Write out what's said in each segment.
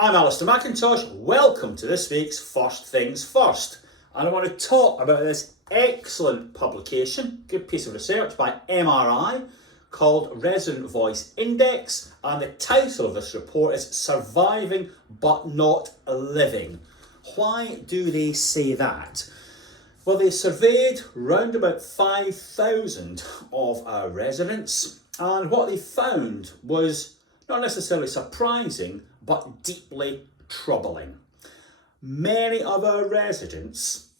I'm Alistair McIntosh. Welcome to this week's First Things First. And I want to talk about this excellent publication, good piece of research by MRI called Resident Voice Index. And the title of this report is Surviving But Not Living. Why do they say that? Well, they surveyed round about 5,000 of our residents, and what they found was not necessarily surprising, but deeply troubling. Many of our residents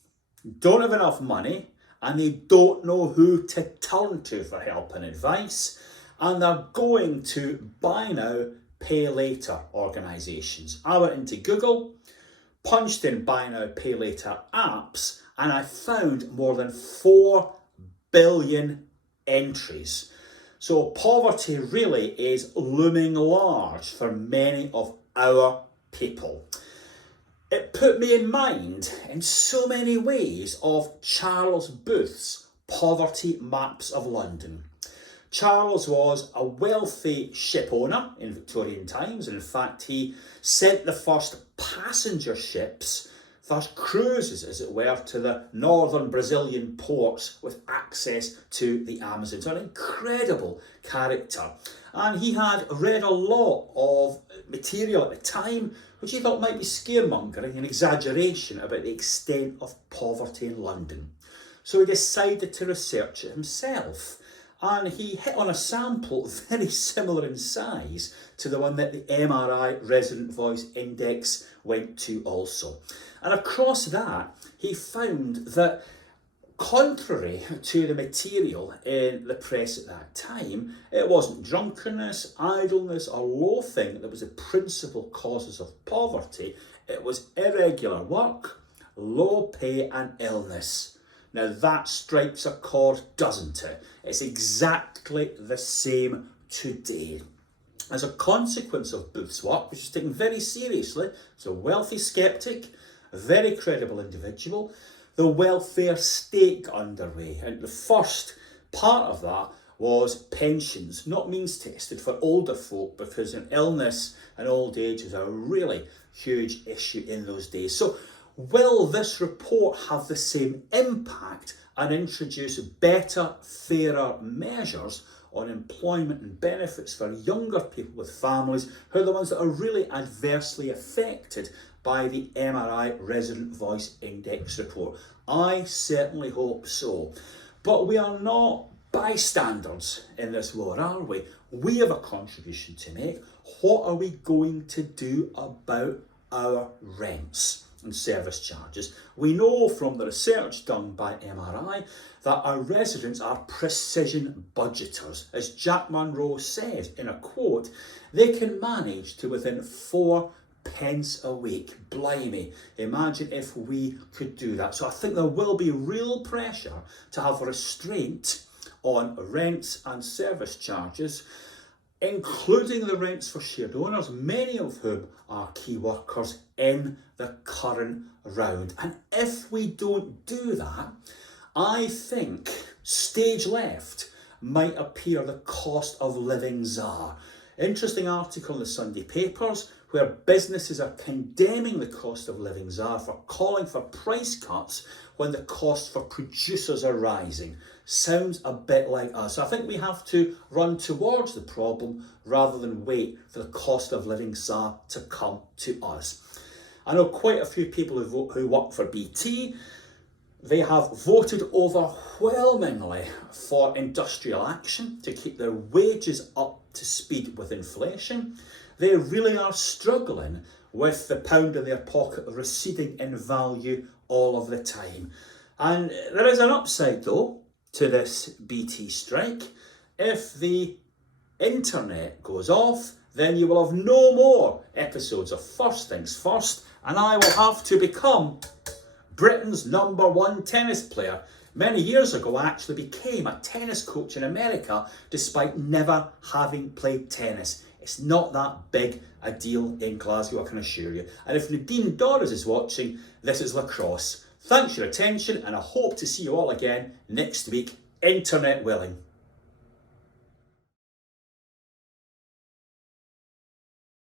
don't have enough money and they don't know who to turn to for help and advice, and they're going to buy now, pay later organisations. I went into Google, punched in buy now, pay later apps, and I found more than 4 billion entries. So poverty really is looming large for many of our people. It put me in mind in so many ways of Charles Booth's Poverty Maps of London. Charles was a wealthy ship owner in Victorian times. In fact, he sent the first passenger ships, first cruises as it were, to the northern Brazilian ports with access to the Amazon. So an incredible character. And he had read a lot of material at the time which he thought might be scaremongering and exaggeration about the extent of poverty in London. So he decided to research it himself. And he hit on a sample very similar in size to the one that the MRI Resident Voice Index went to also. And across that, he found that contrary to the material in the press at that time, it wasn't drunkenness, idleness or loafing that was the principal causes of poverty. It was irregular work, low pay and illness. Now that strikes a chord, doesn't it? It's exactly the same today. As a consequence of Booth's work, which is taken very seriously, it's a wealthy skeptic, a very credible individual, the welfare state got underway. And the first part of that was pensions, not means tested for older folk, because illness and old age was a really huge issue in those days. So will this report have the same impact and introduce better, fairer measures on employment and benefits for younger people with families who are the ones that are really adversely affected by the MRI Resident Voice Index report? I certainly hope so. But we are not bystanders in this war, are we? We have a contribution to make. What are we going to do about our rents and service charges? We know from the research done by MRI that our residents are precision budgeters. As Jack Monroe said in a quote, they can manage to within 4 pence a week. Blimey, imagine if we could do that. So I think there will be real pressure to have restraint on rents and service charges, including the rents for shared owners, many of whom are key workers in the current round. And if we don't do that, I think stage left might appear the cost of living czar. Interesting article in the Sunday papers where businesses are condemning the cost of living czar for calling for price cuts when the costs for producers are rising. Sounds a bit like us. So I think we have to run towards the problem rather than wait for the cost of living czar to come to us. I know quite a few people who work for BT. They have voted overwhelmingly for industrial action to keep their wages up to speed with inflation. They really are struggling with the pound in their pocket receding in value all of the time. And there is an upside though to this BT strike. If the internet goes off, then you will have no more episodes of First Things First, and I will have to become Britain's #1 tennis player. Many years ago, I actually became a tennis coach in America despite never having played tennis. It's not that big a deal in Glasgow, I can assure you. And if Nadine Dorries is watching, this is lacrosse. Thanks for your attention, and I hope to see you all again next week, internet willing.